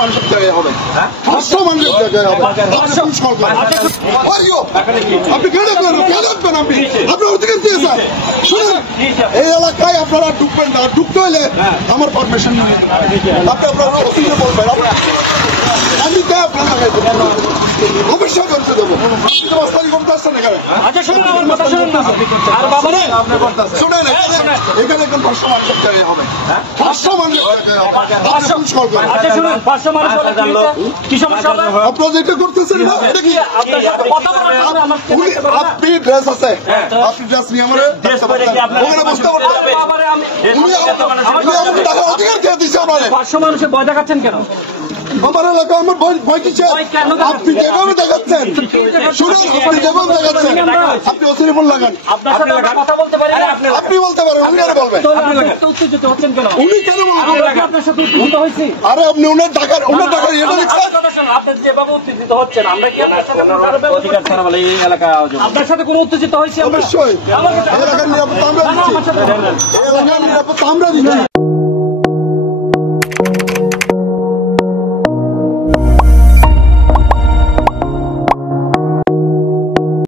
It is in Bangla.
মানুষের জায়গায় হবে, 500 মানুষের জায়গায় হবে। আপনি কেন আসবেন? আপনি অধিকার দিয়েছেন। শুনুন, এই এলাকায় আপনারা ঢুকবেন না, ঢুকতে হলে আমার পারমিশন নিয়ে আপনি আপনার অফিসে বলবেন, আমি তাই আপনার অবশ্যই করতে দেবো। শুনেন, এখানে এখন 500 মানুষের জায়গায় হবে, 500 মানুষের জায়গায় হবে। আপনারা যেটা করতেছেন না, আপনি ড্রেস আছে, আপনি ড্রেস নিয়ে আমার অধিকার দিয়ে দিচ্ছে। আমার 500 মানুষের ভয় দেখাচ্ছেন কেন? আমার এলাকা আমার ভয় কিসে? আপনি যেভাবে দেখাচ্ছেন, শুনুন, আপনি যেভাবে দেখাচ্ছেন, আপনি অসিরে বল লাগান, কথা বলতে পারেন, আপনি বলতে পারেন, উনি আরে বলবেন। উত্তেজিত হচ্ছেন কেন? উনি কেন বলবেন? আপনার সাথে উত্তেজিত হয়েছি? আরে আপনি ওনার টাকার এটা লিখছেন। আপনি যেভাবে উত্তেজিত হচ্ছেন, আমরা কি আপনার সাথে অধিকার ছাড়া বলে এই এলাকা আপনার সাথে কোনো উত্তেজিত হয়েছে? অবশ্যই এলাকার নিরাপত্তা আমরা দিচ্ছি, এলাকার নিরাপত্তা আমরা দিচ্ছি।